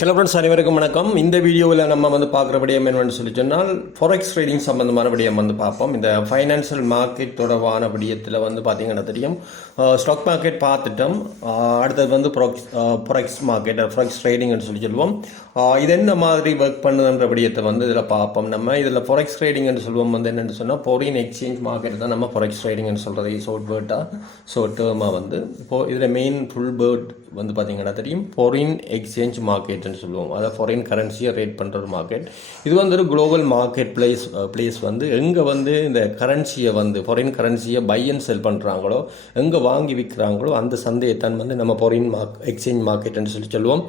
Hello friends, அனைவருக்கும் வணக்கம். இந்த வீடியோவில் நம்ம பார்க்குற விடயம் என்னன்னு சொல்லி சொன்னால் ஃபாரெக்ஸ் ட்ரேடிங் சம்பந்தமான விடயம் பார்ப்போம். இந்த ஃபைனான்சியல் மார்க்கெட் தொடர்பான விடயத்தில் பார்த்தீங்கன்னா தெரியும், ஸ்டாக் மார்க்கெட் பார்த்துட்டோம். அடுத்தது ஃபாரெக்ஸ் மார்க்கெட், ஃபாரெக்ஸ் ட்ரேடிங்னு சொல்லி சொல்லுவோம். இது என்ன மாதிரி ஒர்க் பண்ணுதுன்ற விடயத்தை இதில் பார்ப்போம். நம்ம இதில் ஃபாரெக்ஸ் ட்ரேடிங்னு சொல்லுவோம் என்னென்னு சொன்னால் ஃபாரின் எக்ஸ்சேஞ்ச் மார்க்கெட் தான் நம்ம ஃபாரெக்ஸ் ட்ரேடிங்னு சொல்கிறது. ஷார்ட் டேர்மாக இப்போது இதில் மெயின் ஃபுல் வேர்ட் பார்த்தீங்கன்னா தெரியும், ஃபாரின் எக்ஸ்சேஞ்ச் மார்க்கெட் சொல்லுவோம். அதாவது ஃபாரின் கரன்சியை ரேட் பண்ணுற ஒரு மார்க்கெட். இது ஒரு குளோபல் மார்க்கெட் பிளேஸ் எங்கே இந்த கரன்சியை ஃபாரின் கரன்சியை பை அண்ட் செல் பண்ணுறாங்களோ, எங்கே வாங்கி விற்கிறாங்களோ அந்த சந்தையைத்தான் நம்ம ஃபாரின் எக்ஸ்சேஞ்ச் மார்க்கெட்னு சொல்லி சொல்லுவோம்.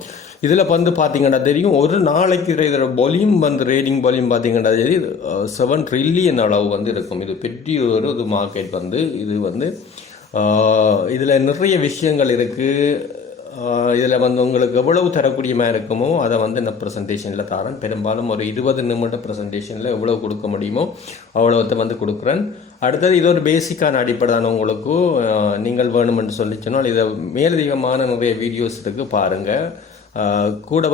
இதில் பார்த்தீங்கன்னா தெரியும், ஒரு நாளைக்கு இதோட வால்யூம் ரேடிங் வால்யூம் பார்த்தீங்கன்னா தெரியும் 7 ட்ரில்லியன் அளவு இருக்கும். இது பெரிய ஒரு மார்க்கெட் இது இதில் நிறைய விஷயங்கள் இருக்குது. இதில் உங்களுக்கு எவ்வளவு தரக்கூடியமாக இருக்குமோ அதை இந்த ப்ரெசன்டேஷனில் தரேன். பெரும்பாலும் ஒரு 20 நிமிட ப்ரெசன்டேஷனில் எவ்வளோ கொடுக்க முடியுமோ அவ்வளோத்தை கொடுக்குறேன். அடுத்தது இது ஒரு பேசிக்கான அடிப்படை தானே. உங்களுக்கு நீங்கள் வேணுமென்று சொல்லிச்சோனால் இதை மேலதிகமான நிறைய வீடியோஸ் இருக்குது, பாருங்கள். கூட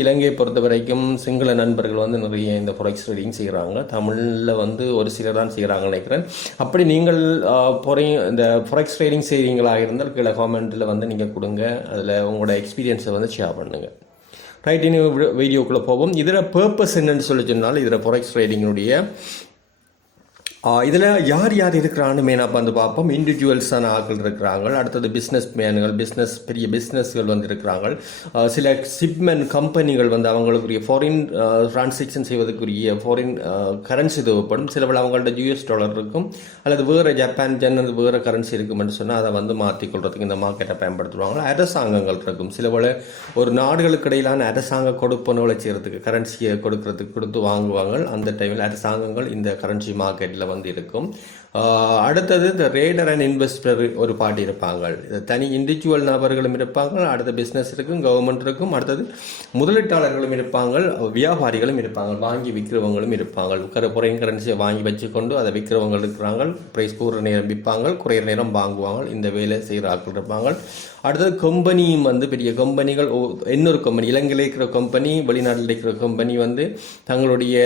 இலங்கையை பொறுத்த வரைக்கும் சிங்கள நண்பர்கள் நிறைய இந்த ஃபாரெக்ஸ் ட்ரேடிங் செய்கிறாங்க. தமிழில் ஒரு சிலர் தான் செய்கிறாங்கன்னு நினைக்கிறேன். அப்படி நீங்கள் இந்த ஃபாரெக்ஸ் ட்ரேடிங் செய்கிறீங்களாக இருந்தால் கீழே காமெண்ட்டில் நீங்கள் கொடுங்க. அதில் உங்களோட எக்ஸ்பீரியன்ஸை ஷேர் பண்ணுங்கள். ரைட், இனி வீடியோக்குள்ளே போவோம். இதில் பர்பஸ் என்னன்னு சொல்லி சொன்னால், இதில் ஃபாரெக்ஸ் ட்ரேடிங்கினுடைய இதில் யார் யார் இருக்கிறான்னு மெயினாக பார்ப்போம். இண்டிவிஜுவல்ஸான ஆட்கள் இருக்கிறாங்க. அடுத்தது பிஸ்னஸ் மேன்கள், பெரிய பிஸ்னஸ்கள் இருக்கிறாங்க. சில ஷிப்மெண்ட் கம்பெனிகள் அவங்களுக்குரிய ஃபாரின் டிரான்சாக்ஷன் செய்வதற்குரிய ஃபாரின் கரன்சி தேவைப்படும். சிலவள் அவங்கள்ட்ட US$ இருக்கும், அல்லது வேறு ஜப்பான் ஜென் வேறு கரன்சி இருக்குமென்னு சொன்னால் அதை மாற்றிக்கொள்றதுக்கு இந்த மார்க்கெட்டை பயன்படுத்துவாங்க. அரசாங்கங்கள் இருக்கும். சிலவளை ஒரு நாடுகளுக்கு இடையிலான அரசாங்க கொடுப்பனவுகளை செய்கிறதுக்கு கரன்சியை கொடுத்து வாங்குவாங்க. அந்த டைமில் அரசாங்கங்கள் இந்த கரன்சி மார்க்கெட்டில் இருக்கும். அடுத்தது இந்த ரேடர் அண்ட் இன்வெஸ்டர் ஒரு பார்ட்டி இருப்பாங்க. தனி இண்டிவிஜுவல் நபர்களும் இருப்பாங்க. அடுத்த பிஸ்னஸ் இருக்கும், கவர்மெண்ட் இருக்கும். அடுத்தது முதலீட்டாளர்களும் இருப்பாங்க, வியாபாரிகளும் இருப்பாங்க, வாங்கி விற்கிறவங்களும் இருப்பாங்க. ஃபாரின் கரன்சியை வாங்கி வச்சுக்கொண்டு அதை விற்கிறவங்க இருக்கிறாங்க. ப்ரைஸ் கூற நேரம் விற்பாங்க, குறைய நேரம் வாங்குவாங்க. இந்த வேலை செய்கிற ஆட்கள் இருப்பாங்க. அடுத்தது கம்பெனியும் பெரிய கம்பெனிகள், இன்னொரு கம்பெனி, இலங்கையில் இருக்கிற கம்பெனி, வெளிநாட்டில் இருக்கிற கம்பெனி தங்களுடைய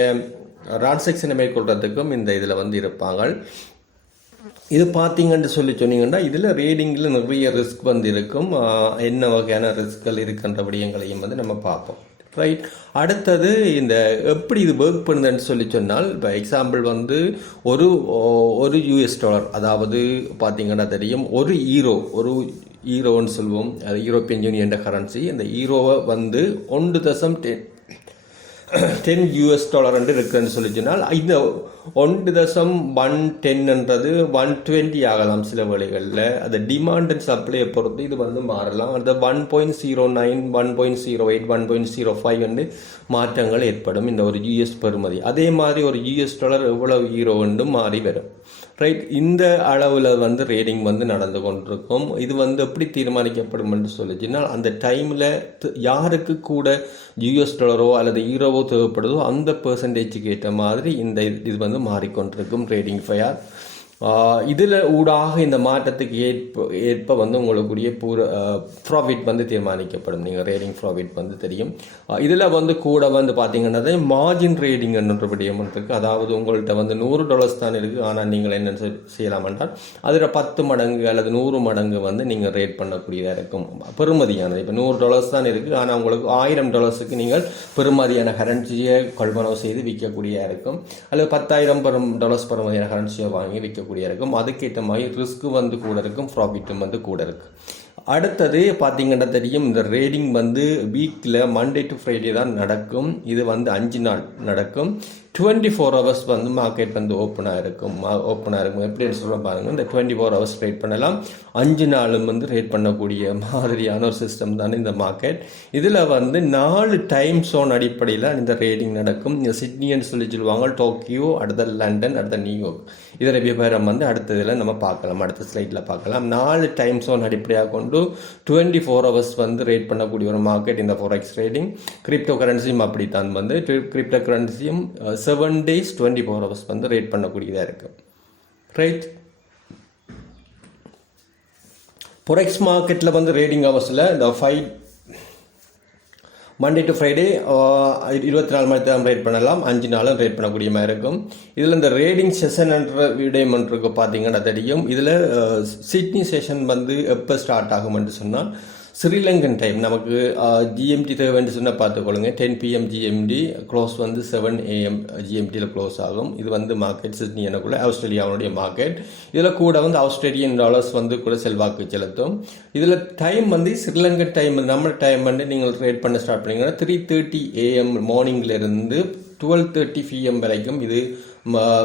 டிரான்சாக்ஷனை மேற்கொள்றதுக்கும் இந்த இதில் இருப்பாங்க. இது பார்த்தீங்கன்னு சொன்னீங்கன்னா இதில் ரேடிங்கில் நிறைய ரிஸ்க் இருக்கும். என்ன வகையான ரிஸ்க்கள் இருக்கின்ற விடயங்களையும் நம்ம பார்ப்போம். ரைட், அடுத்தது இந்த எப்படி இது ஒர்க் பண்ணுதுன்னு சொல்லி சொன்னால், இப்போ எக்ஸாம்பிள் ஒரு $, அதாவது பார்த்தீங்கன்னா தெரியும், ஒரு ஈரோன்னு சொல்லுவோம், அது யூரோப்பியன் யூனியன் கரன்சி. இந்த ஈரோவை $10 இருக்குன்னு சொல்லி சொன்னால், இந்த 1.110 120 ஆகலாம். சில வேளைகளில் அது டிமாண்ட் அண்ட் சப்ளையை பொறுத்து இது மாறலாம். அந்த 1.09 1.08 1.05 மாற்றங்கள் ஏற்படும் இந்த ஒரு US பெறுமதி. அதே மாதிரி ஒரு $, எவ்வளவு ஈரோ மாறி வரும். ரைட், இந்த அளவில் ரேடிங் நடந்து கொண்டிருக்கும். இது எப்படி தீர்மானிக்கப்படும் என்று சொல்லிச்சுன்னா, அந்த டைமில் யாருக்கு கூட $, அல்லது ஈரோவோ தேவைப்படுதோ அந்த பெர்சன்டேஜுக்கு ஏற்ற மாதிரி இந்த இது மாறிக்கொண்டிருக்கும் ரேடிங் ஃபயர். இதில் ஊடாக இந்த மாற்றத்துக்கு ஏற்ப உங்களுக்குரிய ப்ராஃபிட் தீர்மானிக்கப்படும். நீங்கள் ரேடிங் ப்ராஃபிட் தெரியும். இதில் கூட பார்த்தீங்கன்னா மார்ஜின் ரேடிங் என்ற விடயம் இருக்குது. அதாவது உங்கள்கிட்ட $100 தான் இருக்குது. ஆனால் நீங்கள் என்ன செய்யலாம் என்றால் அதில் 10 மடங்கு அல்லது 100 மடங்கு நீங்கள் ரேட் பண்ணக்கூடியதாக இருக்கும். பெறுமதியானது இப்போ $100 தான் இருக்குது. ஆனால் உங்களுக்கு $1000 நீங்கள் பெறுமதியான கரன்சியை கொள்வனவு செய்து விற்கக்கூடியதாக இருக்கும். அல்லது $10,000 பெறுமதியான கரன்சியை வாங்கி விற்க இருக்கும். அதுக்கேற்ற மாதிரி ரிஸ்க் கூட இருக்கும், ப்ராஃபிட்டும் கூட இருக்கு. அடுத்தது பார்த்தீங்கன்னா தெரியும், இந்த ரேடிங் வீக்கில் மண்டே டு ஃப்ரைடே தான் நடக்கும். இது 5 நாள் நடக்கும். 24 hours மார்க்கெட் ஓப்பனாக இருக்கும். எப்படின்னு சொல்ல பாருங்கள். இந்த 24 hours ரேட் பண்ணலாம். 5 நாளும் ரேட் பண்ணக்கூடிய மாதிரியான ஒரு சிஸ்டம் தான் இந்த மார்க்கெட். இதில் 4 டைம் ஜோன் அடிப்படையில் இந்த ரேடிங் நடக்கும். இந்த சிட்னின்னு சொல்லுவாங்க, டோக்கியோ, அடுத்த லண்டன், அடுத்த நியூயார்க். இதில் விவரம் அடுத்ததில் நம்ம பார்க்கலாம், அடுத்த ஸ்லைடில் பார்க்கலாம். 4 டைம் ஜோன் அடிப்படையாக கொண்டு 24 hours ரேட் பண்ணக்கூடிய ஒரு மார்க்கெட் இந்த ஃபாரெக்ஸ் ட்ரேடிங். கிரிப்டோ கரன்சியும் அப்படித்தான் கிரிப்டோ கரன்சியும் 7 days 24 hours ரேட் பண்ணக்கூடியதாக இருக்குது. ரைட், ஃபாரெக்ஸ் மார்க்கெட்டில் ரேடிங் ஹவர்ஸில் இந்த மண்டே டு ஃப்ரைடே 24 மணி நேரம் ரேட் பண்ணலாம், 5 நாளும் ரேட் பண்ணக்கூடிய மாதிரி இருக்கும். இதில் இந்த ரேடிங் செஷன் என்ற விடயம் இருக்கு பார்த்தீங்கன்னா தெரியும். இதில் சிட்னி செஷன் வந்து எப்போ ஸ்டார்ட் ஆகும்னு சொன்னால் ஸ்ரீலங்கன் டைம் நமக்கு ஜிஎம்டி தேவைன்னு சொன்னால் பார்த்துக்கொள்ளுங்க. 10 PM ஜிஎம்டி க்ளோஸ் வந்து 7 AM ஜிஎம்டியில் க்ளோஸ் ஆகும். இது வந்து மார்க்கெட் சிட்னி எனக்குள்ள ஆஸ்திரேலியாவுடைய மார்க்கெட். இதில் கூட வந்து ஆஸ்திரேலியன் டாலர்ஸ் வந்து கூட செல்வாக்கு செலுத்தும். இதில் டைம் வந்து ஸ்ரீலங்கன் டைம் நம்ம டைம் வந்து நீங்கள் ட்ரேட் பண்ண ஸ்டார்ட் பண்ணிங்கன்னா 3:30 AM மார்னிங்லேருந்து 12:30 PM வரைக்கும் இது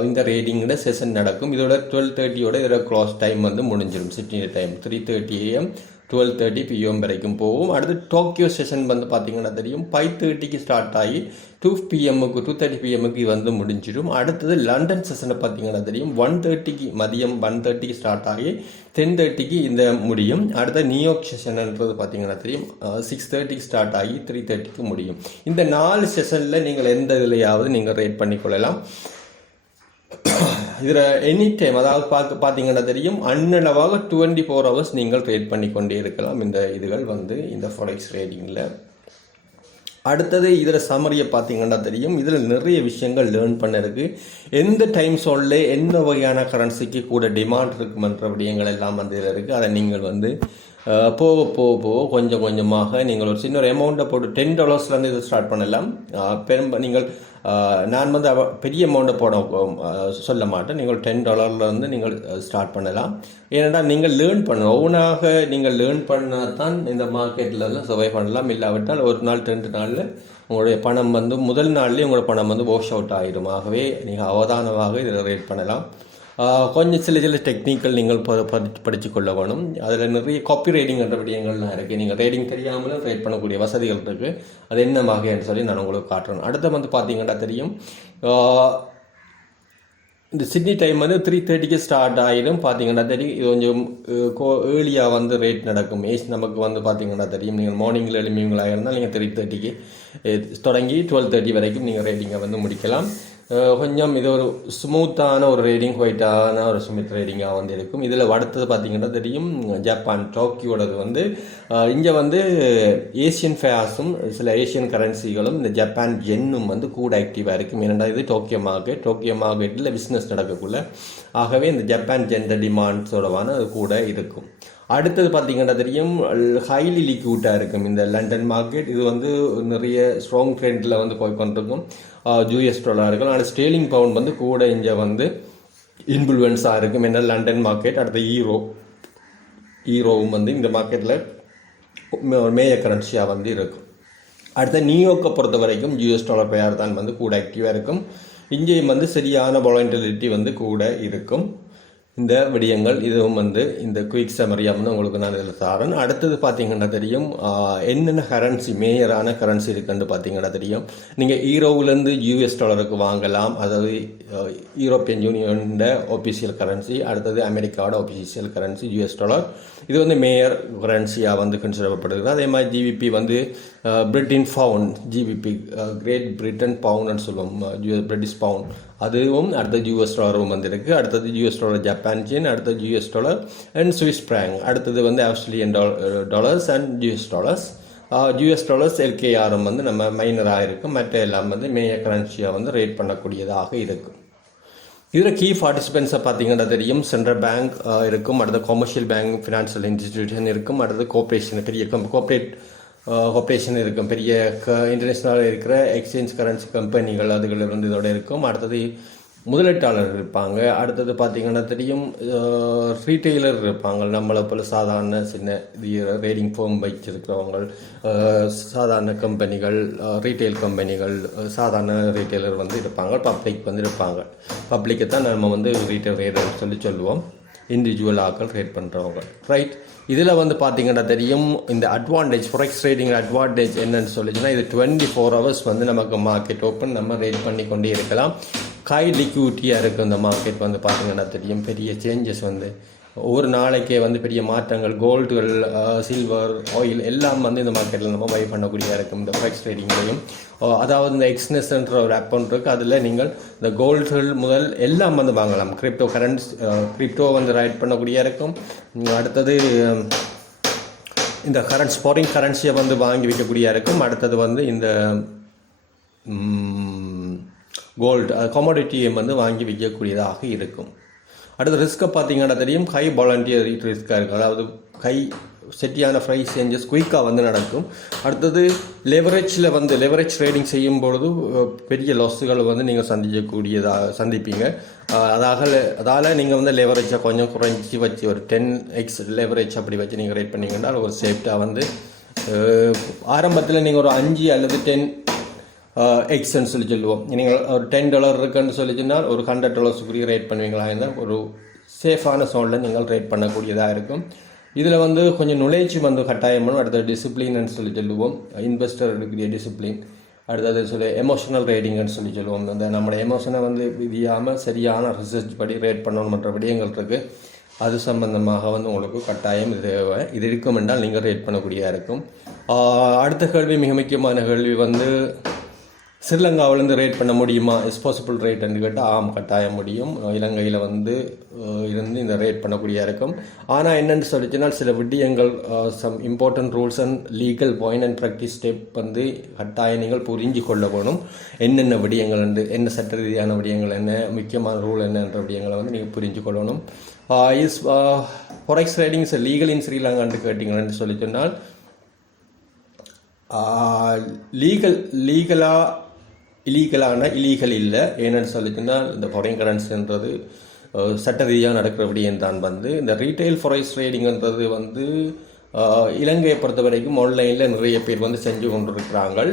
இந்த ரேடிங்கில் செஷன் நடக்கும். இதோட 12:30யோட இதோட க்ளோஸ் டைம் வந்து முடிஞ்சிடும். சிட்னி டைம் 3:30 AM 12:30 PM வரைக்கும் போகும். அடுத்து டோக்கியோ செஷன் வந்து பார்த்தீங்கன்னா தெரியும் 5:30க்கு ஸ்டார்ட் ஆகி 2:30 PMக்கு வந்து முடிஞ்சிடும். அடுத்தது லண்டன் செஷனை பார்த்தீங்கன்னா தெரியும் 1:30க்கு மதியம் 1:30க்கு ஸ்டார்ட் ஆகி 10:30க்கு இந்த முடியும். அடுத்த நியூயார்க் செஷன்ன்றது பார்த்தீங்கன்னா தெரியும் 6:30க்கு ஸ்டார்ட் ஆகி 3:30க்கு முடியும். இந்த 4 செஷனில் நீங்கள் எந்த இதுலையாவது நீங்கள் ரேட் பண்ணிக்கொள்ளலாம். இதில் எனி டைம் அதாவது பார்த்தீங்கன்னா தெரியும் அன்னளவாக 24 hours நீங்கள் ட்ரேட் பண்ணி கொண்டே இருக்கலாம். இந்த இதுகள் வந்து இந்த ஃபாரெக்ஸ் ட்ரேடிங்கில். அடுத்தது இதில் சம்மரியை பார்த்தீங்கன்னா தெரியும். இதில் நிறைய விஷயங்கள் லேர்ன் பண்ண இருக்குது. எந்த டைம் சோனில் எந்த வகையான கரன்சிக்கு கூட டிமாண்ட் இருக்குமன்ற விடயங்கள் எல்லாம் வந்து இதில் இருக்குது. அதை நீங்கள் வந்து போக போக போக கொஞ்சம் கொஞ்சமாக நீங்கள் ஒரு சின்ன ஒரு அமௌண்ட்டை போட்டு $10 இது ஸ்டார்ட் பண்ணலாம். நீங்கள் நான் வந்து பெரிய அமௌண்ட்டை போட சொல்ல மாட்டேன். நீங்கள் $10 நீங்கள் ஸ்டார்ட் பண்ணலாம். ஏனென்றால் நீங்கள் லேர்ன் பண்ணணும். ஒவ்வொன்றாக நீங்கள் லேர்ன் பண்ணால் தான் இந்த மார்க்கெட்டில் சர்வை பண்ணலாம். இல்லாவிட்டால் ஒரு நாள் 2 நாளில் உங்களுடைய பணம் வந்து முதல் நாள்லேயே உங்களோட பணம் வந்து வாஷ் அவுட் ஆகிடும். ஆகவே நீங்கள் அவதானமாக இதில் ரேட் பண்ணலாம். கொஞ்சம் சில டெக்னிக்கல் நீங்கள் படித்து கொள்ள வேணும். அதில் நிறைய காப்பி ரைடிங் என்ற விடயங்கள்லாம் இருக்குது. நீங்கள் ரேடிங் தெரியாமலும் ரேட் பண்ணக்கூடிய வசதிகள் இருக்குது. அது என்ன வகைன்னு சொல்லி நான் உங்களுக்கு காட்டுறேன். அடுத்து வந்து பார்த்தீங்கன்னா தெரியும் இந்த சிட்னி டைம் வந்து 3:30க்கு ஸ்டார்ட் ஆகிடும். பார்த்தீங்கன்னா தெரியும் இது கொஞ்சம் ஏர்லியாக வந்து ரேட் நடக்கும். நமக்கு வந்து பார்த்தீங்கன்னா தெரியும் நீங்கள் மார்னிங்கில் எழுமிங்களாக இருந்தால் நீங்கள் 3:30க்கு தொடங்கி 12:30 வரைக்கும் நீங்கள் ரேடிங்கை வந்து முடிக்கலாம். கொஞ்சம் இது ஒரு ஸ்மூத்தான ஒரு ரேடிங், ஒயிட்டான ஒரு ஸ்மூத் ரேடிங்காக வந்து இருக்கும். இதில் அடுத்தது பார்த்தீங்கன்னா தெரியும் ஜப்பான் டோக்கியோடது வந்து இங்கே வந்து ஏஷியன் ஃபேர்ஸும் சில ஏஷியன் கரன்சிகளும் இந்த ஜப்பான் ஜென்னும் வந்து கூட ஆக்டிவாக இருக்கும். ஏன்னா இது டோக்கியோ மார்க்கெட்டில் பிஸ்னஸ் நடக்கக்குள்ள. ஆகவே இந்த ஜப்பான் ஜென் டிமாண்ட்ஸோடவான அது கூட இருக்கும். அடுத்தது பார்த்தீங்கன்னா தெரியும் ஹைலி லிக்விட்டாக இருக்கும் இந்த லண்டன் மார்க்கெட். இது வந்து நிறைய ஸ்ட்ராங் ட்ரெண்டில் வந்து போய் கொண்டிருக்கும். US டாலர்கள் ஆனால் ஸ்டேர்லிங் பவுண்ட் வந்து கூட இங்கே வந்து இன்ஃப்ளூயன்ஸாக இருக்கும். என்ன லண்டன் மார்க்கெட். அடுத்த ஈரோவும் வந்து இந்த மார்க்கெட்டில் மேஜர் கரன்சியாக வந்து இருக்கும். அடுத்த நியூயார்க்கை பொறுத்த வரைக்கும் US டாலர் பெயர் தான் வந்து கூட ஆக்டிவாக இருக்கும். இங்கேயும் வந்து சரியான வாலட்டிலிட்டி வந்து கூட இருக்கும். இந்த விடயங்கள் இதுவும் வந்து இந்த குயிக் சமரியாக வந்து உங்களுக்கு நான் இதில் தரேன். அடுத்தது பார்த்தீங்கன்னா தெரியும் என்னென்ன கரன்சி மேயரான கரன்சி இருக்குன்னு பார்த்தீங்கன்னா தெரியும். நீங்கள் ஈரோவிலேருந்து US டாலருக்கு வாங்கலாம். அதாவது யூரோப்பியன் யூனியனோட ஒபிஷியல் கரன்சி. அடுத்தது அமெரிக்காவோட ஒபிஷியல் கரன்சி US டாலர். இது வந்து மேயர் கரன்சியாக வந்து கன்சிடர். அதே மாதிரி ஜிபிபி வந்து Britain pound, GBP great Britain பவுண்ட்னு சொல்லுவோம், பிரிட்டிஷ் பவுண்ட். அதுவும் அடுத்தது US டாலரும் வந்து இருக்குது. அடுத்தது US டாலர் ஜப்பான் ஜென், அடுத்தது US dollar and Swiss franc. அடுத்தது வந்து Australian dollars and US dollars. US dollars LKRம் வந்து நம்ம மைனராக இருக்கும். மற்ற எல்லாம் வந்து மேயர் கரன்சியாக வந்து ரேட் பண்ணக்கூடியதாக இருக்கும். இதில் கீ பார்ட்டிசிபென்ட்ஸை பார்த்தீங்கன்னா தெரியும் சென்ட்ரல் பேங்க் இருக்கும். அடுத்த கொமர்ஷியல் பேங்க், ஃபினான்ஷியல் இன்ஸ்டிடியூஷன் இருக்கும். அடுத்தது கோஆப்ரேஷன், பெரிய கோஆப்ரேஷன் இருக்கும். பெரிய இன்டர்நேஷ்னலாக இருக்கிற எக்ஸ்சேஞ்ச் கரன்சி கம்பெனிகள் அதுகளில் வந்து இதோட இருக்கும். அடுத்தது முதலீட்டாளர் இருப்பாங்க. அடுத்தது பார்த்தீங்கன்னா தெரியும் ரீட்டெய்லர் இருப்பாங்க. நம்மளை போல் சாதாரண சின்ன ரேடிங் ஃபோம் வச்சிருக்கிறவங்க, சாதாரண கம்பெனிகள், ரீட்டெயில் கம்பெனிகள், சாதாரண ரீட்டெய்லர் வந்து இருப்பாங்க. பப்ளிக் வந்து இருப்பாங்க. பப்ளிக்கை தான் நம்ம வந்து ரீட்டெயில் ரேடர்னு சொல்லுவோம். இண்டிவிஜுவல் ஆக்கள் ரேட் பண்ணுறவங்க, ரைட். இதில் வந்து பார்த்தீங்கன்னா தெரியும் இந்த அட்வான்டேஜ், ஃபாரெக்ஸ் ட்ரேடிங் அட்வான்டேஜ் என்னன்னு சொல்லிச்சுன்னா இது 24 hours வந்து நமக்கு மார்க்கெட் ஓப்பன், நம்ம ரேட் பண்ணி கொண்டே இருக்கலாம். ஹை லிக்விடிட்டியாக இருக்குது இந்த மார்க்கெட் வந்து பார்த்தீங்கன்னா தெரியும். பெரிய சேஞ்சஸ் வந்து ஒவ்வொரு நாளைக்கே வந்து பெரிய மாற்றங்கள், கோல்டுகள், சில்வர், ஆயில் எல்லாம் வந்து இந்த மார்க்கெட்டில் நம்ம பை பண்ணக்கூடியதாக இருக்கும் இந்த ஃபாரெக்ஸ் ட்ரேடிங்லேயும். அதாவது இந்த எக்ஸ்னஸ்ன்ற ஒரு ஆப் ஒன்று இருக்குது. அதில் நீங்கள் இந்த கோல்டுகள் முதல் எல்லாம் வந்து வாங்கலாம். கிரிப்டோ வந்து ரைட் பண்ணக்கூடியதாக இருக்கும். அடுத்தது இந்த ஃபாரின் கரன்சியை வந்து வாங்கி வைக்கக்கூடிய இருக்கும். அடுத்தது வந்து இந்த கோல்டு கமோடிட்டியை வந்து வாங்கி விற்கக்கூடியதாக இருக்கும். அடுத்த ரிஸ்க்கை பார்த்தீங்கன்னா தெரியும், ஹை வாலண்டியர் ரிஸ்க்காக இருக்கும். அதாவது ஹை செட்டியான ப்ரைஸ் சேஞ்சஸ் குயிக்காக வந்து நடக்கும். அடுத்தது லெவரேஜ் ட்ரேடிங் செய்யும் பொழுது பெரிய லாஸுகள் வந்து நீங்கள் சந்திப்பீங்க. அதால் நீங்கள் வந்து லெவரேஜை கொஞ்சம் குறைஞ்சி வச்சு ஒரு 10x லெவரேஜ் அப்படி வச்சு நீங்கள் ரேட் பண்ணிங்கன்னா ஒரு சேஃப்டாக வந்து ஆரம்பத்தில் நீங்கள் ஒரு 5 அல்லது 10xன்னு சொல்லி சொல்லுவோம். நீங்கள் ஒரு $10 இருக்குன்னு சொல்லிச்சுன்னா ஒரு $100 ரேட் பண்ணுவீங்களா இருந்தால் ஒரு சேஃபான சோனில் நீங்கள் ரேட் பண்ணக்கூடியதாக இருக்கும். இதில் வந்து கொஞ்சம் நுழைச்சி வந்து கட்டாயமான அடுத்தது டிசிப்ளின்னு சொல்லி சொல்லுவோம். இன்வெஸ்டர் எடுக்கிற டிசிப்ளின். அடுத்தது எமோஷனல் ரேட்டிங்னு சொல்லி சொல்லுவோம். அந்த நம்மளோட எமோஷனை வந்து விதியாமல் சரியான ரிசர்ச் படி ரேட் பண்ணணுன்ற விடயங்கள் இருக்குது. அது சம்பந்தமாக வந்து உங்களுக்கு கட்டாயம் இது இருக்கும் என்றால் நீங்கள் ரேட் பண்ணக்கூடியதாக இருக்கும். அடுத்த கேள்வி, மிக முக்கியமான கேள்வி வந்து ஸ்ரீலங்காவிலேருந்து ரேட் பண்ண முடியுமா? இஸ் பாசிபிள் ரேட்னு கேட்டால் கட்டாயம் முடியும். இலங்கையில் வந்து இருந்து இந்த ரேட் பண்ணக்கூடிய இருக்கும். ஆனால் என்னென்னு சொல்லிச்சுன்னா சில விடயங்கள், some important rules and legal point and practice step வந்து கட்டாயம் நீங்கள் புரிஞ்சு கொள்ள வேணும். என்னென்ன விடயங்கள் வந்து என்ன சட்ட ரீதியான விடயங்கள் என்ன, முக்கியமான ரூல் என்னன்ற விடயங்களை வந்து நீங்கள் புரிஞ்சு கொள்ளணும். Is forex trading is legal in ஸ்ரீலங்கான்னு கேட்டிங்கன்னு சொல்லி சொன்னால் இல்லீகல் இல்லை. ஏன்னு சொல்லிச்சுன்னா இந்த ஃபாரின் கரன்சின்றது சட்ட ரீதியாக நடக்கிற விடயம் தான். வந்து இந்த ரீட்டைல் ஃபாரெக்ஸ் ட்ரேடிங்கிறது வந்து இலங்கையை பொறுத்த வரைக்கும் ஆன்லைனில் நிறைய பேர் வந்து செஞ்சு கொண்டிருக்கிறாங்க.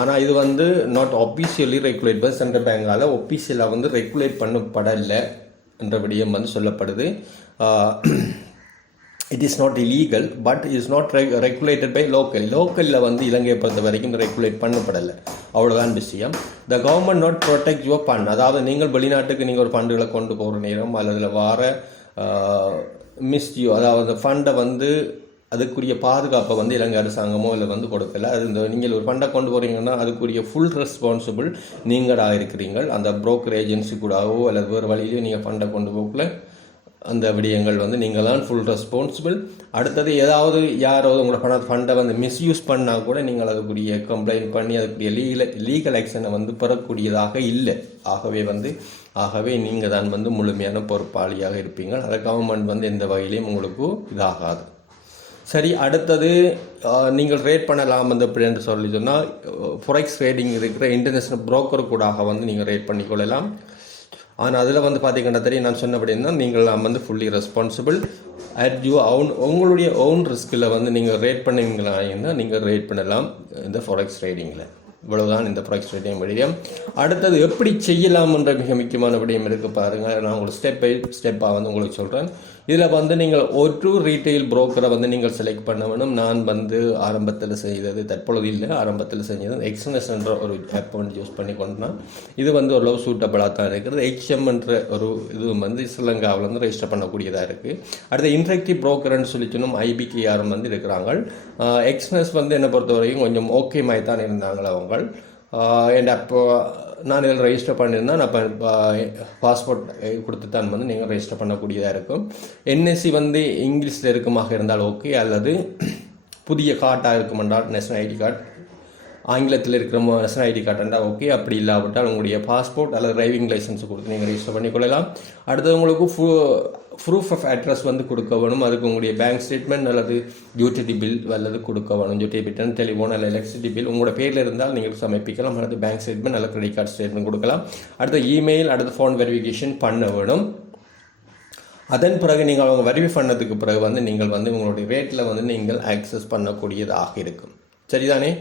ஆனால் இது வந்து not officially regulate by central பேங்கால் ஒஃபீஷியலாக வந்து ரெகுலேட் பண்ணப்படலை என்ற விடயம் வந்து சொல்லப்படுது. It is not illegal but is not regulated by லோக்கலில் வந்து இலங்கையை பொறுத்த வரைக்கும் ரெகுலேட் பண்ணப்படலை. அவ்வளோதான் விஷயம். The government not protect your fund. அதாவது நீங்கள் வெளிநாட்டுக்கு நீங்கள் ஒரு ஃபண்டுகளை கொண்டு போகிற நேரம் அல்லது வார அதாவது ஃபண்டை வந்து அதுக்குரிய பாதுகாப்பை வந்து இலங்கை அரசாங்கமோ இல்லை வந்து கொடுக்கல. அது இந்த நீங்கள் ஒரு ஃபண்டை கொண்டு போகிறீங்கன்னா அதுக்குரிய ஃபுல் ரெஸ்பான்சிபிள் நீங்களாக இருக்கிறீங்க. அந்த புரோக்கர் ஏஜென்சி கூடவோ அல்லது வேறு வழியிலையோ நீங்கள் ஃபண்டை கொண்டு போகல அந்த விடயங்கள் வந்து நீங்கள் தான் ஃபுல் ரெஸ்பான்சிபிள். அடுத்தது ஏதாவது யாராவது உங்களோட ஃபண்டை வந்து மிஸ்யூஸ் பண்ணால் கூட நீங்கள் அதுக்குரிய கம்ப்ளைண்ட் பண்ணி அதுக்குரிய லீகல் ஆக்ஷனை வந்து பெறக்கூடியதாக இல்லை. ஆகவே நீங்கள் தான் வந்து முழுமையான பொறுப்பாளியாக இருப்பீங்க. அதை கவர்மெண்ட் வந்து எந்த வகையிலையும் உங்களுக்கு இதாகாது. சரி, அடுத்தது நீங்கள் ரேட் பண்ணலாம் வந்து அப்படின்னு சொல்லி சொன்னால் ஃபாரெக்ஸ் ட்ரேடிங் இருக்கிற இன்டர்நேஷ்னல் புரோக்கர் கூட வந்து நீங்கள் ரேட் பண்ணிக்கொள்ளலாம். ஆனால் அதில் வந்து பார்த்தீங்கன்னா தெரியும், நான் சொன்னபடினா நீங்கள் வந்து ஃபுல்லி ரெஸ்பான்சிபிள் அட் யூ உங்களுடைய ஓன் ரிஸ்கில் வந்து நீங்கள் ரேட் பண்ணுவீங்களா நீங்கள் ரேட் பண்ணலாம் இந்த ஃபாரெக்ஸ் ட்ரேடிங்கில். இவ்வளவுதான் இந்த ஃபாரெக்ஸ் ட்ரேடிங் விடயம். அடுத்தது எப்படி செய்யலாம் என்ற மிக முக்கியமான விடயம் இருக்குது பாருங்கள். நான் உங்களுக்கு ஸ்டெப் பை ஸ்டெப்பாக வந்து உங்களுக்கு சொல்கிறேன். இதில் வந்து நீங்கள் ஒரு ரீட்டைல் புரோக்கரை வந்து நீங்கள் செலக்ட் பண்ண வேணும். நான் வந்து ஆரம்பத்தில் செய்தது, தற்பொழுது இல்லை, ஆரம்பத்தில் செஞ்சது எக்ஸ்என்எஸ் என்ற ஒரு ஆப் வந்து யூஸ் பண்ணி கொண்டேன். இது வந்து ஓரளவு சூட்டபிளாக தான் இருக்கிறது. HM என்ற ஒரு இது வந்து ஸ்ரீலங்காவில் வந்து ரெஜிஸ்டர் பண்ணக்கூடியதாக இருக்குது. அடுத்து இன்ட்ராக்டிவ் புரோக்கர்னு சொல்லிச்சோம் IBKR வந்து இருக்கிறாங்க. எக்ஸ்என்எஸ் வந்து என்னை பொறுத்த வரைக்கும் கொஞ்சம் ஓகே மாதிரி தான் இருந்தாங்களே அவங்க. என் அப்போ நான் இதில் ரெஜிஸ்டர் பண்ணியிருந்தேன். நான் இப்போ பாஸ்போர்ட் கொடுத்து தான் வந்து நீங்கள் ரெஜிஸ்டர் பண்ணக்கூடியதாக இருக்கும். NSC வந்து இங்கிலீஷில் இருக்குமாக இருந்தால் ஓகே, அல்லது புதிய கார்டாக இருக்குமென்றால் நேஷனல் ஐடி கார்டு ஆங்கிலத்தில் இருக்கிற நேஷனல் ஐடி கார்டு இருந்தால் ஓகே. அப்படி இல்லாவிட்டால் உங்களுடைய பாஸ்போர்ட் அல்லது டிரைவிங் லைசன்ஸ் கொடுத்து நீங்கள் ரெஜிஸ்டர் பண்ணிக்கொள்ளலாம். அடுத்தது உங்களுக்கு ப்ரூஃப் ஆஃப் அட்ரஸ் வந்து கொடுக்க வேணும். அதுக்கு உங்களுடைய பேங்க் ஸ்டேட்மெண்ட் அல்லது யூட்டிலிட்டி பில் அல்லது கொடுக்க வேணும். யூட்டிலிட்டி பில், டெலிஃபோன் அல்லது எலக்ட்ரிசிட்டி பில் உங்களோட பேரில் இருந்தால் நீங்கள் சமர்ப்பிக்கலாம். அல்லது பேங்க் ஸ்டேட்மெண்ட் அல்லது கிரெடிட் கார்டு ஸ்டேட்மெண்ட் கொடுக்கலாம். அடுத்து இமெயில், அடுத்து ஃபோன் வெரிஃபிகேஷன் பண்ண வேணும். அதன் பிறகு நீங்கள் அவங்க வெரிஃபை பண்ணதுக்கு பிறகு வந்து நீங்கள் வந்து உங்களுடைய ரேட்டில் வந்து நீங்கள் ஆக்சஸ் பண்ணக்கூடியதாக இருக்கும். சரிதானே?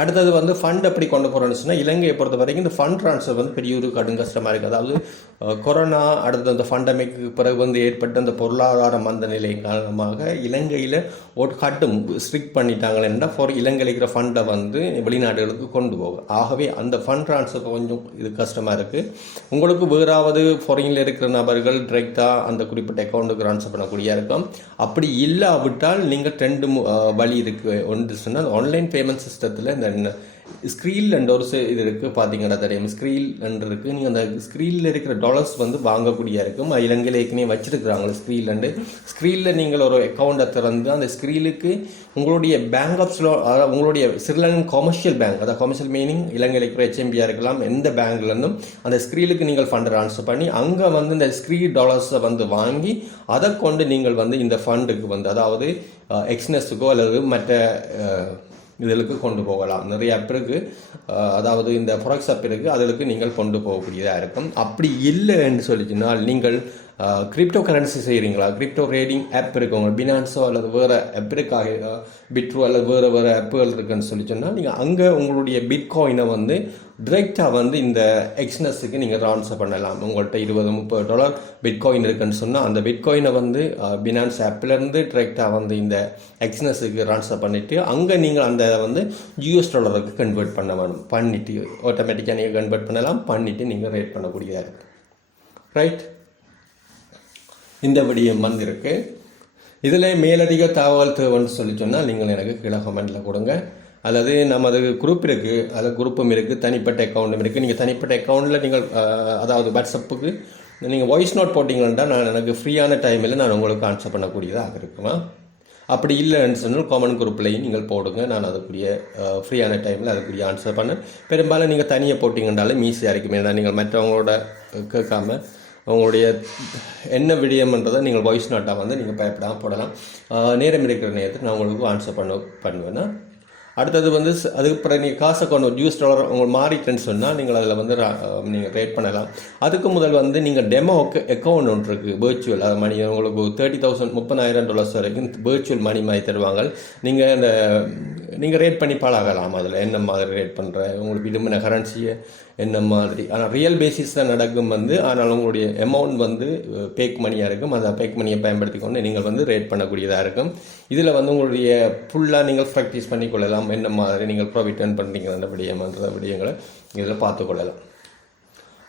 அடுத்தது வந்து ஃபண்ட் எப்படி கொண்டு போகிறோன்னு சொன்னால், இலங்கையை பொறுத்த வரைக்கும் இந்த ஃபண்ட் ட்ரான்ஸ்ஃபர் வந்து பெரிய ஒரு கடும் கஷ்டமாக இருக்குது. அதாவது கொரோனா அடுத்த அந்த ஃபண்டமிக்கு பிறகு வந்து ஏற்பட்ட அந்த பொருளாதார மந்த நிலை காரணமாக இலங்கையில் கட்டும் ஸ்ட்ரிக்ட் பண்ணிட்டாங்களேன்னா இலங்கையில் இருக்கிற ஃபண்டை வந்து வெளிநாடுகளுக்கு கொண்டு போகும். ஆகவே அந்த ஃபண்ட் ட்ரான்ஸ்ஃபர் கொஞ்சம் இது கஷ்டமாக இருக்குது. உங்களுக்கு வேறாவது ஃபாரினில் இருக்கிற நபர்கள் டிரெக்டாக அந்த குறிப்பிட்ட அக்கௌண்ட்டுக்கு ட்ரான்ஸ்ஃபர் பண்ணக்கூடிய இருக்கும். அப்படி இல்லாவிட்டால் நீங்கள் 2 வழி இருக்குது. ஒன்று சொன்னால் ஆன்லைன் பேமெண்ட் சிஸ்டத்தில் இந்த ஸ்க்ரீல் என்ற ஒரு இது இருக்குது பார்த்தீங்கன்னா தெரியும். ஸ்க்ரீல் என்று இருக்குது. நீங்கள் அந்த ஸ்க்ரீலில் இருக்கிற டாலர்ஸ் வந்து வாங்கக்கூடிய இருக்கும். இலங்கையில் ஏற்கனவே வச்சிருக்கிறாங்க ஸ்க்ரீல் அண்டு. ஸ்க்ரீலில் நீங்கள் ஒரு அக்கௌண்ட்டை திறந்து அந்த ஸ்க்ரீலுக்கு உங்களுடைய பேங்க் ஆஃப்ஸில், அதாவது உங்களுடைய ஸ்ரீலங்கன் கமர்ஷியல் பேங்க், அதாவது கமர்ஷியல் மீனிங் இலங்கையில் இருக்கிற HMBயாக இருக்கலாம், எந்த பேங்க்லேருந்தும் அந்த ஸ்க்ரீலுக்கு நீங்கள் ஃபண்ட் ட்ரான்ஸ்ஃபர் பண்ணி அங்கே வந்து இந்த ஸ்க்ரீல் டாலர்ஸை வந்து வாங்கி அதை கொண்டு நீங்கள் வந்து இந்த ஃபண்டுக்கு வந்து, அதாவது எக்ஸ்னஸுக்கோ அல்லது மற்ற இதற்கு கொண்டு போகலாம். நிறைய ஆப் இருக்குது, அதாவது இந்த ஃபாரெக்ஸ் ஆப் இருக்குது, அதற்கு நீங்கள் கொண்டு போகக்கூடியதாக இருக்கும். அப்படி இல்லைன்னு சொல்லிச்சுனால் நீங்கள் கிரிப்டோ கரன்சி செய்கிறீங்களா, கிரிப்டோ ட்ரேடிங் ஆப் இருக்குது உங்களுக்கு, பினான்ஸோ அல்லது வேறு ஆப் இருக்காக, பிட்ரோ அல்லது வேறு ஆப்புகள் இருக்குன்னு சொல்லி சொன்னால் நீங்கள் அங்கே உங்களுடைய பிட்காயினை வந்து டிரெக்டாக வந்து இந்த எக்ஸ்னஸுக்கு நீங்கள் ட்ரான்ஸ்ஃபர் பண்ணலாம். உங்கள்கிட்ட $20-30 பிட்காயின் இருக்குன்னு சொன்னால் அந்த பிட்காயினை வந்து பினான்ஸ் ஆப்லேருந்து டிரெக்டாக வந்து இந்த எக்ஸ்னஸுக்கு ட்ரான்ஸ்ஃபர் பண்ணிவிட்டு அங்கே நீங்கள் அந்த வந்து US டாலருக்கு கன்வெர்ட் பண்ண வேணும். பண்ணிவிட்டு ஆட்டோமேட்டிக்காக நீங்கள் கன்வெர்ட் பண்ணலாம், பண்ணிவிட்டு நீங்கள் ரேட் பண்ணக்கூடியதாக இருக்குது. ரைட், இந்த விடயம் வந்திருக்கு. இதில் மேலதிக தகவல் தேவைன்னு சொல்லி சொன்னால் நீங்கள் எனக்கு கீழே கமெண்ட்டில் கொடுங்க. அல்லது நமது குரூப் இருக்குது, அதில் குரூப்பும் இருக்குது, தனிப்பட்ட அக்கௌண்ட்டும் இருக்குது. நீங்கள் தனிப்பட்ட அக்கௌண்ட்டில் நீங்கள் அதாவது வாட்ஸ்அப்புக்கு நீங்கள் வாய்ஸ் நோட் போட்டிங்கன்னா நான் எனக்கு ஃப்ரீயான டைமில் நான் உங்களுக்கு ஆன்சர் பண்ணக்கூடியதாக இருக்குமா. அப்படி இல்லைன்னு சொன்னால் காமன் குரூப்லேயும் நீங்கள் போடுங்க, நான் அதுக்குரிய ஃப்ரீயான டைமில் அதுக்குரிய ஆன்சர் பண்ணேன். பெரும்பாலும் நீங்கள் தனியாக போட்டிங்கன்னாலும் ஈஸியாக இருக்கும். ஏன்னா நீங்கள் மற்றவங்களோட கேட்காம உங்களுடைய என்ன விடயம்ன்றதை நீங்கள் வாய்ஸ் நோட்டாக வந்து நீங்கள் பயப்படாமல் போடலாம். நேரம் இருக்கிற நேரத்தில் நான் உங்களுக்கு ஆன்சர் பண்ணுவேன்னா. அடுத்தது வந்து அதுக்கு பிறகு நீங்கள் காசை கொண்டு US டாலர் உங்களுக்கு மாறிட்டுன்னு சொன்னால் நீங்கள் அதில் வந்து நீங்கள் ரேட் பண்ணலாம். அதுக்கு முதல் வந்து நீங்கள் டெமோ அக்கௌண்ட் ஒன்று இருக்குது, வேர்ச்சுவல். அது மணி உங்களுக்கு $30,000 $30,000 வரைக்கும் வேர்ச்சுவல் மணி மாதிரி தருவாங்க. நீங்கள் ரேட் பண்ணி பழகலாம். அதில் என்ன மாதிரி ரேட் பண்ணுற, உங்களுக்கு விரும்பின கரன்சியை என்ன மாதிரி, ஆனால் ரியல் பேசிஸ் தான் நடக்கும் வந்து. ஆனால் உங்களுடைய அமௌண்ட் வந்து பேக் மணியாக இருக்கும். அந்த பேக் மணியை பயன்படுத்தி கொண்டு நீங்கள் வந்து ரேட் பண்ணக்கூடியதாக இருக்கும். இதில் வந்து உங்களுடைய ஃபுல்லாக நீங்கள் ப்ராக்டிஸ் பண்ணிக்கொள்ளலாம். என்ன மாதிரி நீங்கள் ப்ராஃபிட் ஏர்ன் பண்ணுறீங்க அந்த விடயங்களை இதில் பார்த்துக்கொள்ளலாம்.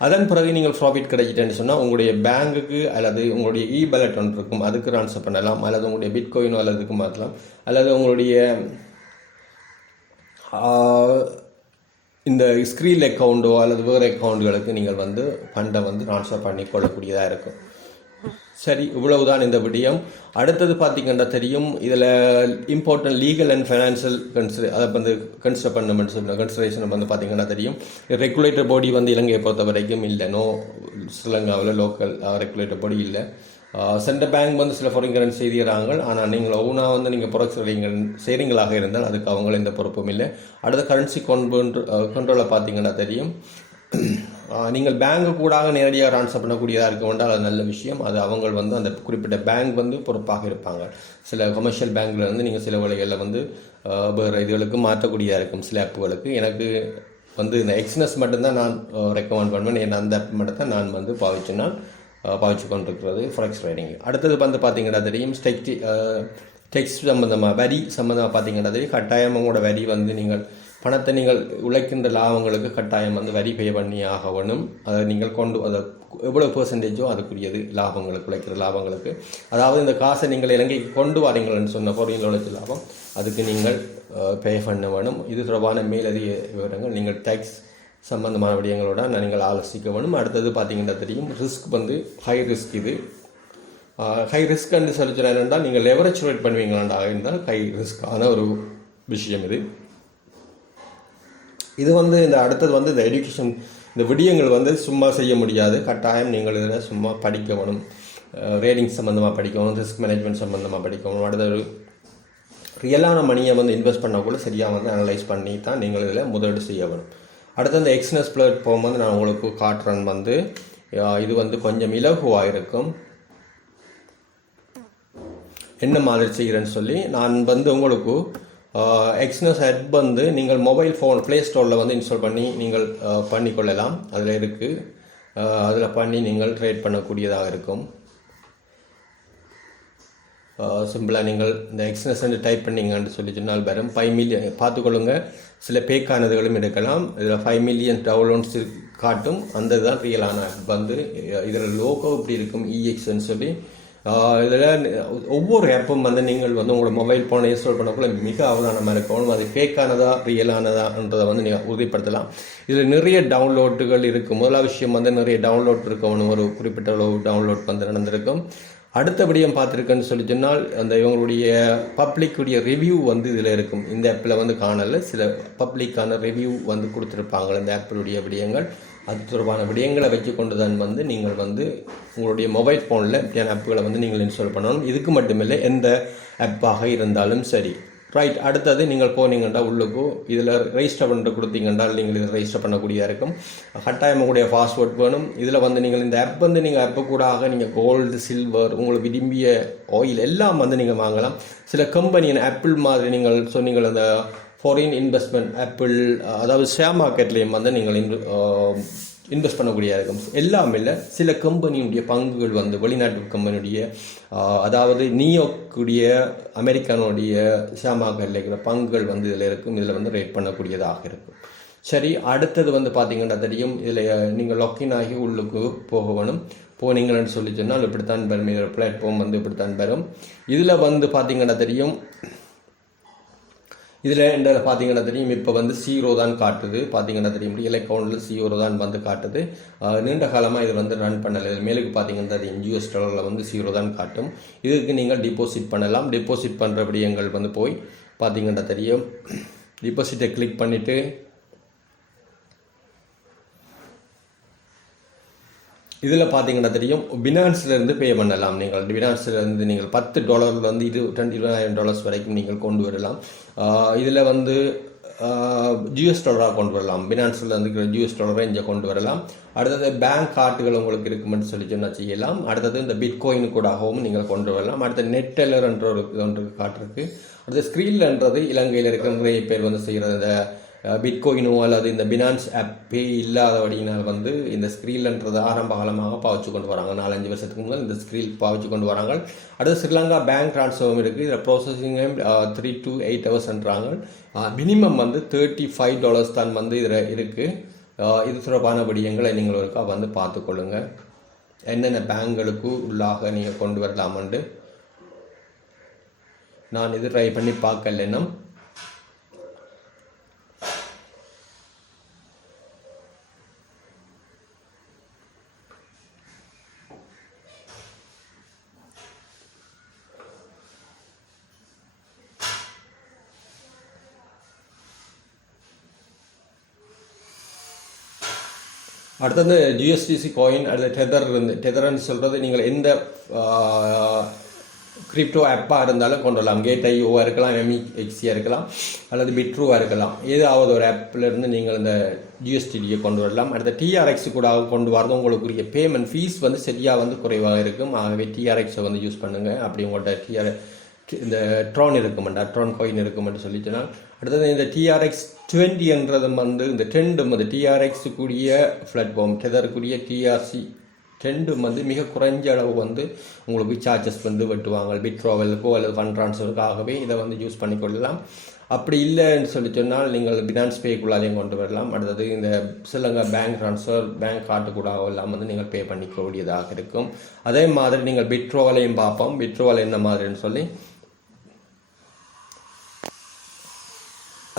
அதன் பிறகு நீங்கள் ப்ராஃபிட் கிடைச்சிட்டேன்னு சொன்னால் உங்களுடைய பேங்குக்கு அல்லது உங்களுடைய இபேலட் ஒன்று இருக்கும், அதுக்கு ட்ரான்ஸ்ஃபர் பண்ணலாம். அல்லது உங்களுடைய பிட்காயினோ அல்லதுக்கு மாற்றலாம். அல்லது உங்களுடைய இந்த ஸ்க்ரீல் அக்கௌண்ட்டோ அல்லது வேறு அக்கௌண்ட்டுகளுக்கு நீங்கள் வந்து ஃபண்டை வந்து ட்ரான்ஸ்ஃபர் பண்ணி கொள்ளக்கூடியதாக இருக்கும். சரி, இவ்வளவுதான் இந்த விடயம். அடுத்தது பார்த்திங்கன்னா தெரியும், இதில் இம்பார்ட்டன்ட் லீகல் அண்ட் ஃபைனான்சியல் அதை வந்து கன்சிடர் பண்ணணும்னு சொன்ன கன்சிடரேஷன் வந்து பார்த்திங்கன்னா தெரியும். ரெகுலேட்டர் பாடி வந்து இலங்கையை பொறுத்த வரைக்கும் இல்லை. ஸ்ரீலங்காவில் லோக்கல் ரெகுலேட்டர் பாடி இல்லை. சென்ட்ரல் பேங்க் வந்து சில ஃபாரின் கரன்சி செய்கிறாங்க. ஆனால் நீங்கள் ஒவ்வொன்றா வந்து நீங்கள் ப்ரொடக்ட் செய்கிறீங்களாக இருந்தால் அதுக்கு அவங்களும் எந்த பொறுப்பும் இல்லை. அடுத்த கரன்சி கண்ட்ரோலை பார்த்திங்கன்னா தெரியும், நீங்கள் பேங்க்கு கூடாக நேரடியாக ட்ரான்ஸ்ஃபர் பண்ணக்கூடியதாக இருக்க வேண்டால் அது நல்ல விஷயம். அது அவங்க வந்து அந்த குறிப்பிட்ட பேங்க் வந்து பொறுப்பாக இருப்பாங்க. சில கமர்ஷியல் பேங்க்கில் வந்து நீங்கள் சில வேலைகளில் வந்து வேறு இதுகளுக்கு மாற்றக்கூடியதாக இருக்கும். சில ஆப்புகளுக்கு எனக்கு வந்து இந்த எக்ஸ்னஸ் மட்டும்தான் நான் ரெக்கமெண்ட் பண்ணுவேன். ஏன்னா அந்த ஆப் மட்டும் தான் நான் வந்து பாவிச்சு கொண்டிருக்கிறது ஃபாரெக்ஸ் ட்ரேடிங். அடுத்தது வந்து பார்த்திங்கன்னா தெரியும், டெக்ஸ்ட் சம்மந்தமாக வரி சம்மந்தமாக பார்த்திங்கன்னா தெரியும், கட்டாயம் உங்களோட வரி வந்து நீங்கள் பணத்தை நீங்கள் உழைக்கின்ற லாபங்களுக்கு கட்டாயம் வந்து வரி பே பண்ணி ஆகணும். அதை நீங்கள் அதை எவ்வளோ பெர்சன்டேஜோ அதுக்குரியது லாபங்களுக்கு, உழைக்கிற லாபங்களுக்கு. அதாவது இந்த காசை நீங்கள் இலங்கைக்கு கொண்டு வரீங்கள்னு சொன்ன பொருளில் உழைச்ச லாபம் அதுக்கு நீங்கள் பே பண்ண வேணும். இது தொடர்பான மேலதிக விவரங்கள் நீங்கள் டேக்ஸ் சம்பந்தமான விடயங்களோட நீங்கள் ஆலோசிக்க வேணும். அடுத்தது பார்த்திங்கன்னா தெரியும், ரிஸ்க் வந்து ஹை ரிஸ்க். இது ஹை ரிஸ்க்னு சொல்லிச்சுன்னா நீங்கள் லெவரேஜ் ரேட் பண்ணுவீங்களாண்டா இருந்தால் ஹை ரிஸ்க்கான ஒரு விஷயம் இது. இது வந்து இந்த அடுத்தது வந்து இந்த எஜுகேஷன், இந்த விடயங்கள் வந்து சும்மா செய்ய முடியாது. கட்டாயம் நீங்கள் இதில் சும்மா படிக்க வேணும். ரேடிங் சம்மந்தமாக படிக்கணும், ரிஸ்க் மேனேஜ்மெண்ட் சம்மந்தமாக படிக்கணும். அடுத்தது ரியலான மணியை வந்து இன்வெஸ்ட் பண்ணக்கூட சரியாக வந்து அனலைஸ் பண்ணி தான் நீங்கள் இதில் முதலீடு செய்ய வேணும். அடுத்து அந்த எக்ஸ்னஸ் பிளாட்ஃபார்ம் வந்து நான் உங்களுக்கு காட்டுறேன். வந்து இது வந்து கொஞ்சம் இலகுவாக இருக்கும். என்ன மாதிரி செய்கிறேன்னு சொல்லி நான் வந்து உங்களுக்கு எக்ஸ்னஸ் ஆப் வந்து நீங்கள் மொபைல் ஃபோன் ப்ளே ஸ்டோரில் வந்து இன்ஸ்டால் பண்ணி நீங்கள் பண்ணிக்கொள்ளலாம். அதில் இருக்குது, அதில் பண்ணி நீங்கள் ட்ரேட் பண்ணக்கூடியதாக இருக்கும். சிம்பிளாக நீங்கள் இந்த எக்ஸ்னஸ் டைப் பண்ணிங்கன்னு சொல்லி சொன்னால் வரும். 5 மில்லியன் பார்த்துக்கொள்ளுங்க. சில பேக்கானதுகளும் எடுக்கலாம். இதில் 5 மில்லியன் டவுன்லோட்ஸ் காட்டும். அந்த இதுதான் ரியலான ஆப் வந்து. இதில் லோகோ இப்படி இருக்கும், EXன்னு சொல்லி இதில் ஒவ்வொரு ஆப்பும் வந்து நீங்கள் வந்து உங்களோட மொபைல் ஃபோனை இன்ஸ்டால் பண்ணக்குள்ள மிக அவதானமாக இருக்கணும். அது ஃபேக்கானதா ரியலானதான்றதை வந்து நீங்கள் உறுதிப்படுத்தலாம். இதில் நிறைய டவுன்லோட்டுகள் இருக்குது. முதலாவது விஷயம் வந்து நிறைய டவுன்லோட் இருக்கணும். ஒரு குறிப்பிட்ட அளவு டவுன்லோட் வந்து நடந்திருக்கும். அடுத்தபடியும் பார்த்துருக்கேன்னு சொல்லி சொன்னால் அந்த இவங்களுடைய பப்ளிக்குடைய ரிவ்யூ வந்து இதில் இருக்கும். இந்த ஆப்பில் வந்து காணலை, சில பப்ளிக்கான ரிவ்யூ வந்து கொடுத்துருப்பாங்க இந்த ஆப்பிளுடைய விடயங்கள். அது தொடர்பான விடயங்களை வச்சு கொண்டு தான் வந்து நீங்கள் வந்து உங்களுடைய மொபைல் ஃபோனில் இப்படியான ஆப்புகளை வந்து நீங்கள் இன்ஸ்டால் பண்ணணும். இதுக்கு மட்டுமில்லை, எந்த ஆப்பாக இருந்தாலும் சரி. ரைட். அடுத்தது நீங்கள் போனீங்கன்னா உள்ளுக்கு இதில் ரெஜிஸ்டர் பண்ணுற கொடுத்தீங்கன்னா நீங்கள் இதை ரெஜிஸ்டர் பண்ணக்கூடியதாக இருக்கும். கட்டாயம் உங்களுடைய பாஸ்வேர்ட் வேணும். இதில் வந்து நீங்கள் இந்த ஆப் வந்து நீங்கள் ஆப்பு கூடாக நீங்கள் கோல்டு, சில்வர், உங்களுக்கு விரும்பிய ஆயில் எல்லாம் வந்து நீங்கள் வாங்கலாம். சில கம்பெனியின் ஆப்பிள் மாதிரி நீங்கள் சொன்னீங்கள் அந்த ஃபாரின் இன்வெஸ்ட்மெண்ட் ஆப்பிள், அதாவது ஷேர் மார்க்கெட்லேயும் வந்து நீங்கள் இன்வெஸ்ட் பண்ணக்கூடிய இருக்கும். எல்லாம் இல்லை, சில கம்பெனியுடைய பங்குகள் வந்து வெளிநாட்டு கம்பெனியுடைய, அதாவது நியூயார்க்குடைய அமெரிக்கானுடைய ஷேர் மார்க்கெட்டில் இருக்கிற பங்குகள் வந்து இதில் இருக்கும். இதில் வந்து ரேட் பண்ணக்கூடியதாக இருக்கும். சரி, அடுத்தது வந்து பார்த்தீங்கன்னா தெரியும், இதில் நீங்கள் லாக்இன் ஆகி உள்ளுக்கு போக வேணும். போனீங்கன்னு சொல்லி சொன்னால் இப்படித்தான் வரும். இதோட பிளாட்ஃபார்ம் வந்து இப்படித்தான் வரும். இதில் வந்து பார்த்தீங்கன்னா தெரியும், இதில் என்ன பார்த்தீங்கன்னா தெரியும், இப்போ வந்து 0 தான் காட்டுது. பார்த்தீங்கன்னா தெரியும், ரியல் அக்கௌண்ட்டில் 0 தான் வந்து காட்டுது. நீண்ட காலமாக இது வந்து ரன் பண்ணலை. மேலுக்கு பார்த்தீங்கன்னா தெரியும், US$ வந்து 0 தான் காட்டும். இதுக்கு நீங்கள் டிபாசிட் பண்ணலாம். டிபாசிட் பண்ணுற விடயங்கள் வந்து போய் பார்த்தீங்கன்னா தெரியும், டிபாசிட்டை கிளிக் பண்ணிவிட்டு இதில் பார்த்தீங்கன்னா தெரியும், பினான்ஸ்லேருந்து பே பண்ணலாம். நீங்கள் பினான்ஸ்லேருந்து நீங்கள் $10 வந்து $20,000 வரைக்கும் நீங்கள் கொண்டு வரலாம். இதில் வந்து $US கொண்டு வரலாம். பினான்ஸில் இருக்கிற $US இங்கே கொண்டு வரலாம். அடுத்தது பேங்க் கார்டுகள் உங்களுக்கு இருக்குமென்னு சொல்லி சொன்னால் செய்யலாம். அடுத்தது இந்த பிட்காயின் கூடாகவும் நீங்கள் கொண்டு வரலாம். அடுத்த நெட்டெல்லர் என்ற ஒன்று காட்டுருக்கு. அடுத்த ஸ்க்ரீன்லன்றது இலங்கையில் இருக்கிற நிறைய பேர் வந்து செய்கிறது. இந்த பிட்காயினோ அல்லது இந்த பினான்ஸ் ஆப்பே இல்லாதபடியினால் வந்து இந்த ஸ்க்ரீன்லன்றது ஆரம்ப காலமாக பாவிச்சு கொண்டு வராங்க. 4-5 வருஷத்துக்கு முதல் இந்த ஸ்க்ரீன் பாவிச்சு கொண்டு வராங்க. அடுத்து ஸ்ரீலங்கா பேங்க் ட்ரான்ஸ்ஃபரும் இருக்குது. இதில் ப்ராசஸிங் 3 to 8 hours. மினிமம் வந்து $35 தான் வந்து இதில் இருக்குது. இது தொடர்பான விடயங்களை நீங்கள் ஒருக்கா வந்து பார்த்துக்கொள்ளுங்க. என்னென்ன பேங்குகளுக்கு உள்ளாக நீங்கள் கொண்டு வரலாமண்டு நான் இது ட்ரை பண்ணி பார்க்கலன்னா. அடுத்தது GSDC காயின் அல்லது டெதர்னு சொல்கிறது, நீங்கள் எந்த கிரிப்டோ ஆப்பாக இருந்தாலும் கொண்டு வரலாம். கேட்ஐஓவாக இருக்கலாம், MEXCயாக இருக்கலாம், அல்லது பிட்ரூவாக இருக்கலாம். ஏதாவது ஒரு ஆப்பிலேருந்து நீங்கள் இந்த GSDCயை கொண்டு வரலாம். அடுத்த TRX கூட கொண்டு வரது உங்களுக்குரிய பேமெண்ட் ஃபீஸ் வந்து சரியாக வந்து குறைவாக இருக்கும். ஆகவே TRXை வந்து யூஸ் பண்ணுங்கள். அப்படி உங்கள்கிட்ட இந்த ட்ரான் இருக்குமெண்டா, ட்ரான் காயின் இருக்குமென்று சொல்லி சொன்னால். அடுத்தது இந்த TRX20 என்றது வந்து இந்த ட்ரெண்டும் வந்து TRX கூடிய பிளாட்ஃபார்ம், டெதருக்குரிய TRC ட்ரெண்டும் வந்து மிக குறைஞ்ச அளவு வந்து உங்களுக்கு சார்ஜஸ் வந்து வெட்டுவாங்க பிட்ரோவலுக்கோ அல்லது ஃபண்ட் ட்ரான்ஸ்ஃபருக்காகவே இதை வந்து யூஸ் பண்ணிக்கொள்ளலாம். அப்படி இல்லைன்னு சொல்லி சொன்னால் நீங்கள் பினான்ஸ் பேக்குள்ளாலையும் கொண்டு வரலாம். அடுத்தது இந்த சிலங்க பேங்க் ட்ரான்ஸ்ஃபர், பேங்க் கார்டு கூட எல்லாம் வந்து நீங்கள் பே பண்ணிக்கக்கூடியதாக இருக்கும். அதே மாதிரி நீங்கள் பிட்ரோவலையும் பார்ப்போம். பிட்ரோவல் என்ன மாதிரின்னு சொல்லி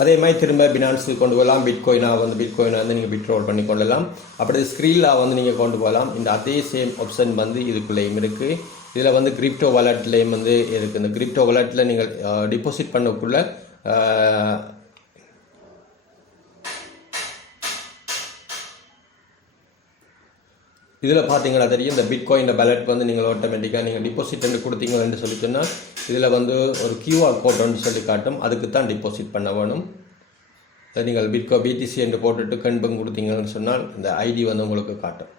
அதே மாதிரி திரும்ப பினான்ஸுக்கு கொண்டு போகலாம். பிட்காயினை வந்து நீங்கள் பிட்ரோல் பண்ணி கொள்ளலாம். அப்படி ஸ்க்ரீனில் வந்து நீங்கள் கொண்டு போகலாம். இந்த அதே சேம் ஆப்ஷன் வந்து இதுக்குள்ளேயும் இருக்குது. இதில் வந்து கிரிப்டோ வாலெட்லேயும் வந்து இருக்குது. இந்த கிரிப்டோ வாலெட்டில் நீங்கள் டிபாசிட் பண்ணக்குள்ள இதில் பார்த்தீங்கன்னா தெரியும், இந்த பிட்காயின் பேலட் வந்து நீங்கள் ஆட்டோமேட்டிக்காக நீங்கள் டிபாசிட் என்று கொடுத்தீங்கன்னு சொல்லி சொன்னால் இதில் வந்து ஒரு QR கோடுன்னு சொல்லி காட்டும். அதுக்கு தான் டிபாசிட் பண்ண வேணும். நீங்கள் BTC என்று போட்டுட்டு கன்பம் கொடுத்தீங்கன்னு சொன்னால் இந்த ஐடி வந்து உங்களுக்கு காட்டும்.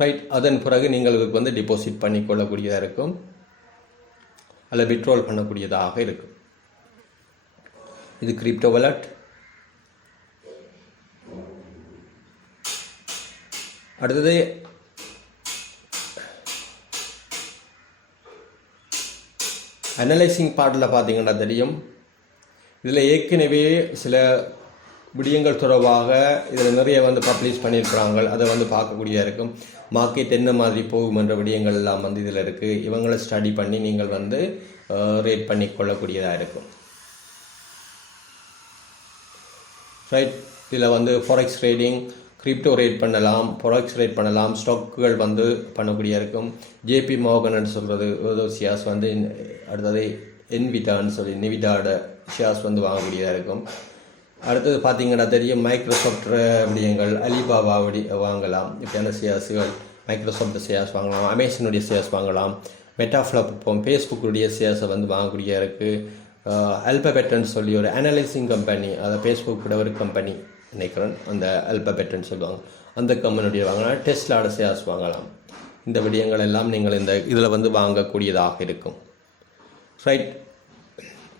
ரைட். அதன் பிறகு நீங்கள் இதுக்கு வந்து டிபாசிட் பண்ணிக்கொள்ளக்கூடியதாக இருக்கும், அல்ல விட்ரோல் பண்ணக்கூடியதாக இருக்கும். இது கிரிப்டோ வாலெட். அடுத்தது அனலைசிங் பார்ட்டில் பார்த்தீங்கன்னா தெரியும், இதில் ஏற்கனவே சில விடயங்கள் தொடர்பாக இதில் நிறைய வந்து பப்ளிஷ் பண்ணியிருக்கிறாங்க. அதை வந்து பார்க்கக்கூடியதாக இருக்கும். மார்க்கெட் என்ன மாதிரி போகும் என்ற விடயங்கள் எல்லாம் வந்து இதில் இருக்குது. இவங்களை ஸ்டடி பண்ணி நீங்கள் வந்து ரேட் பண்ணி கொள்ளக்கூடியதாக இருக்கும். ரைட், இதில் வந்து ஃபாரெக்ஸ் ட்ரேடிங், கிரிப்டோ ரேட் பண்ணலாம், ஃபாரெக்ஸ் ரேட் பண்ணலாம், ஸ்டாக்குகள் வந்து பண்ணக்கூடிய இருக்கும். ஜேபி மோகன் சொல்கிறது ஏதோ ஷேர்ஸ் வந்து அடுத்தது என்விடான்னு சொல்லி நிவிடாட ஷேர்ஸ் வந்து வாங்கக்கூடியதாக இருக்கும். அடுத்தது பார்த்திங்கன்னா தெரியும் மைக்ரோசாஃப்ட் விடயங்கள், அலிபாபா வாங்கலாம். இப்படியான ஷேர்ஸுகள் மைக்ரோசாஃப்ட் ஷேர்ஸ் வாங்கலாம், அமேசானுடைய ஷேர்ஸ் வாங்கலாம், மெட்டாஃப்ளாப் ஃபேஸ்புக்குடைய ஷேர்ஸை வந்து வாங்கக்கூடிய இருக்குது. அல்பபெட்னு சொல்லி ஒரு அனலைசிங் கம்பெனி, அதை ஃபேஸ்புக்கோட ஒரு கம்பெனி நினைக்கிறேன், அந்த அல்பபெட்னு சொல்லுவாங்க, அந்த கம்பெனியுடைய வாங்கலாம். டெஸ்லாட ஷேர்ஸ் வாங்கலாம். இந்த விடயங்கள் எல்லாம் நீங்கள் இந்த இதில் வந்து வாங்கக்கூடியதாக இருக்கும். ரைட்,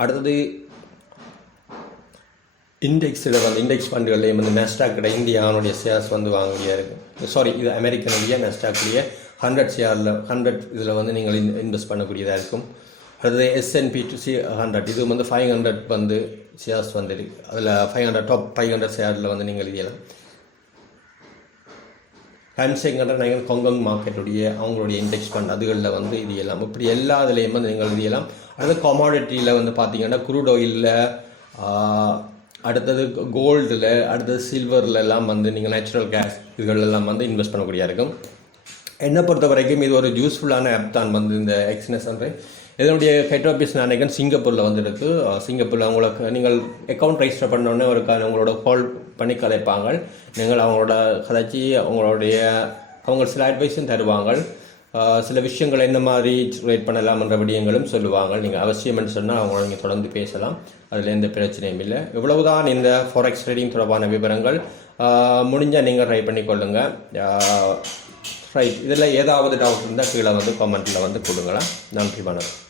அடுத்தது இண்டெக்ஸில் வந்து இண்டெக்ஸ் ஃபண்டுகள்லேயும் வந்து நெஸ்டாக்கிட இந்தியாவுடைய ஷேர்ஸ் வந்து வாங்கக்கூடியதாக இருக்குது. சாரி, இது அமெரிக்கனுடைய நெஸ்டாக்குடைய 100 ஷேரில் 100 இதில் வந்து நீங்கள் இன்வெஸ்ட் பண்ணக்கூடியதாக இருக்கும். அடுத்தது S&P 100, இது வந்து 500 வந்து ஷேர்ஸ் வந்து இருக்குது. அதில் 500 டாப் 500 ஷேரில் வந்து நீங்கள் எழுதியலாம். ஹான்செங்கன்ற நீங்கள் ஹாங்காங் மார்க்கெட்டுடைய அவங்களுடைய இண்டெக்ஸ் ஃபண்ட் அதுகளில் வந்து இது எல்லாம் இப்படி எல்லா இதுலேயும் வந்து நீங்கள் எழுதியலாம். அடுத்தது கமாடிட்டியில் வந்து பார்த்தீங்கன்னா குரூட் ஆயிலில், அடுத்தது கோல்டில், அடுத்தது சில்வரில் எல்லாம் வந்து நீங்கள் நேச்சுரல் கேஸ் இதுகளெல்லாம் வந்து இன்வெஸ்ட் பண்ணக்கூடியதாக இருக்கும். என்னை பொறுத்த வரைக்கும் இது ஒரு யூஸ்ஃபுல்லான ஆப் தான் வந்து இந்த எக்ஸ்னஸ் வந்து. இதனுடைய ஹெட் ஆஃபீஸ் நான் நினைக்கிறேன் சிங்கப்பூரில் வந்து இருக்குது. சிங்கப்பூரில் உங்களுக்கு நீங்கள் அக்கௌண்ட் ரெஜிஸ்டர் பண்ணோடனே ஒரு உங்களோட கால் பண்ணி கலைப்பாங்க. நீங்கள் அவங்களோட கதைச்சி அவங்க சில அட்வைஸும் தருவாங்க. சில விஷயங்கள் என்ன மாதிரி ரேட் பண்ணலாம் என்ற விடயங்களும் சொல்லுவாங்க. நீங்கள் அவசியம்னு சொன்னால் அவங்கள நீங்கள் தொடர்ந்து பேசலாம், அதில் எந்த பிரச்சனையும் இல்லை. இவ்வளவுதான் இந்த ஃபாரெக்ஸ் ட்ரேடிங் தொடர்பான விவரங்கள். முடிஞ்சால் நீங்கள் ட்ரை பண்ணி கொள்ளுங்கள். ரைட், இதில் ஏதாவது டவுட் இருந்தால் கீழே வந்து கமெண்ட்டில் வந்து கொடுங்களேன். நன்றி, வணக்கம்.